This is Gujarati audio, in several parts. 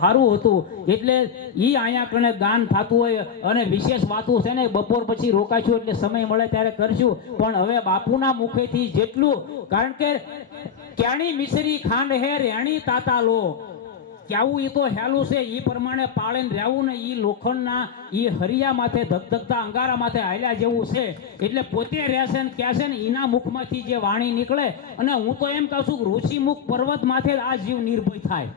સારું હતું. એટલે ઈ અહીંયા કણે ગાન થતું હોય અને વિશેષ વાતું છે ને, બપોર પછી રોકાશું એટલે સમય મળે ત્યારે કરશું. પણ હવે બાપુના મુખેથી જેટલું, કારણ કે ક્યાણી મિશ્રી ખાંડ હે રેણી તાતા લો. ક્યાવું એ તો હેલું છે એ પ્રમાણે પાળીને રહેવું ને એ લોખંડના એ હરિયા માથે ધગધગતા અંગારા માથે હાલ્યા જેવું છે. એટલે પોતે રહેશે ને કહેશે ને એના મુખમાંથી જે વાણી નીકળે. અને હું તો એમ કહું છું ઋષિમુખ પર્વત માથે આ જીવ નિર્ભય થાય.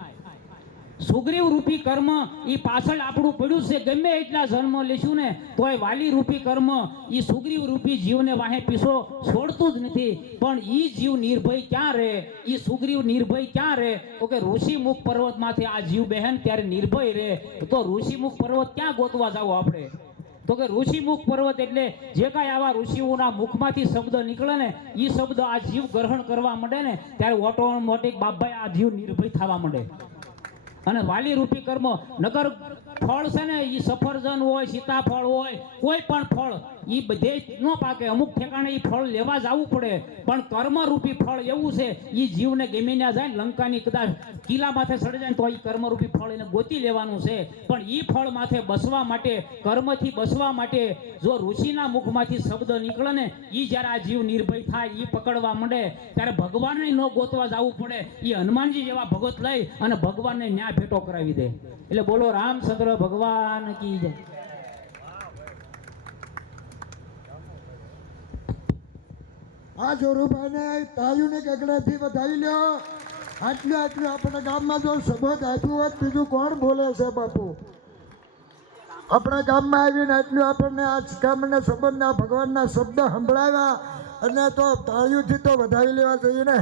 સુગ્રીવ રૂપી કર્મ એ પાછળ આપણું પડ્યું છે. ગમે એટલા જન્મ લેશું ને, તોય વાલી રૂપી કર્મ એ સુગ્રીવ રૂપી જીવને વાહે પીસો છોડતું જ નથી. પણ એ જીવ નિર્ભય ક્યાં રહે? એ સુગ્રીવ નિર્ભય ક્યાં રહે? તો કે ઋષિમુખ પર્વતમાંથી આ જીવ બહેન ત્યારે નિર્ભય રહે. તો ઋષિમુખ પર્વત ક્યાં ગોતવા જાવ આપણે? તો કે ઋષિમુખ પર્વત એટલે જે કાંઈ આવા ઋષિઓના મુખમાંથી શબ્દ નીકળે ને એ શબ્દ આ જીવ ગ્રહણ કરવા માંડે ને, ત્યારે ઓટોમેટિક બાપભાઈ આ જીવ નિર્ભય થવા માંડે. અને વાલી રૂપી કર્મ નગર ફળ છે ને એ સફરજન હોય, સીતાફળ હોય, કોઈ પણ ફળ એ બધે ન પાકે. અમુક ઠેકાણે એ ફળ લેવા જવું પડે. પણ કર્મ રૂપી ફળ એવું છે એ જીવને ગમી ના જાય લંકાની કદાચ કિલ્લા માથે સડી જાય તો એ કર્મરૂપી ફળ એને ગોતી લેવાનું છે. પણ એ ફળ માથે બસવા માટે, કર્મથી બસવા માટે, જો ઋષિના મુખમાંથી શબ્દ નીકળે ને એ જ્યારે આ જીવ નિર્ભય થાય એ પકડવા માંડે, ત્યારે ભગવાનને ન ગોતવા જવું પડે. એ હનુમાનજી જેવા ભગત લઈ અને ભગવાનને ન્યાય ભેટો કરાવી દે. એટલે બોલો રામચંદ્ર ભગવાન કી જય. આ જોરુભાઈને તાયુને કગડાથી વધાવી લ્યો. આટલું આટલું આપણા ગામમાં જો સબોધ આપ્યું હોત બીજું કોણ બોલે છે બાપુ? આપણા ગામમાં આવીને આટલું આપણને આ ગામને સંબંધના ભગવાનના શબ્દ સંભળાવ્યા અને તો તાળીઓથી તો વધાવી લેવા જોઈએ ને.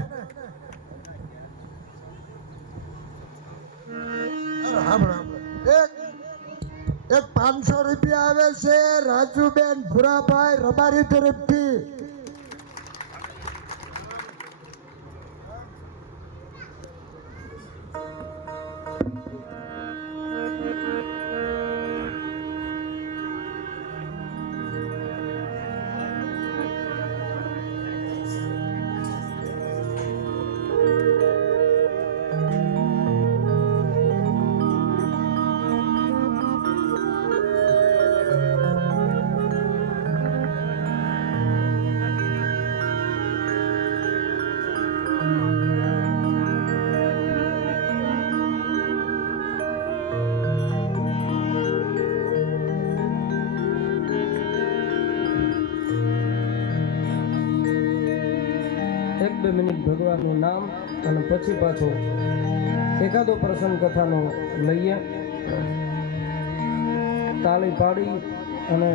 સાંભળો, એક પાંચસો રૂપિયા આવે છે. રાજુબેન ભુરાભાઈ રબારી તરફથી. બે મિનિટ ભગવાનનું નામ અને પછી પાછો એકાદો પ્રસંગ કથાનો લઈએ. તાળી પાડી અને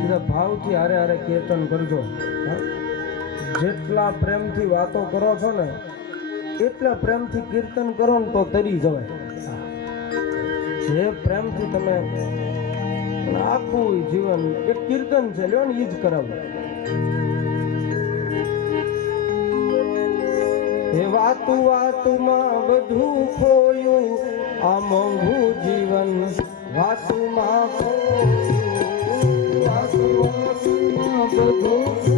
બધા ભાવથી હારે હારે કીર્તન કરજો? જેટલા પ્રેમથી વાતો કરો છો ને, એટલા પ્રેમથી કીર્તન કરો ને તો તરી જવાય. જે પ્રેમથી તમે આખું જીવન એક કીર્તન છે, લ્યો ને એ જ કરાવું. એ વાતું વાતુમાં બધું ખોયું. આ મોંઘું જીવન વાતુમાં ખોયું. વાતું વાતુમાં બધું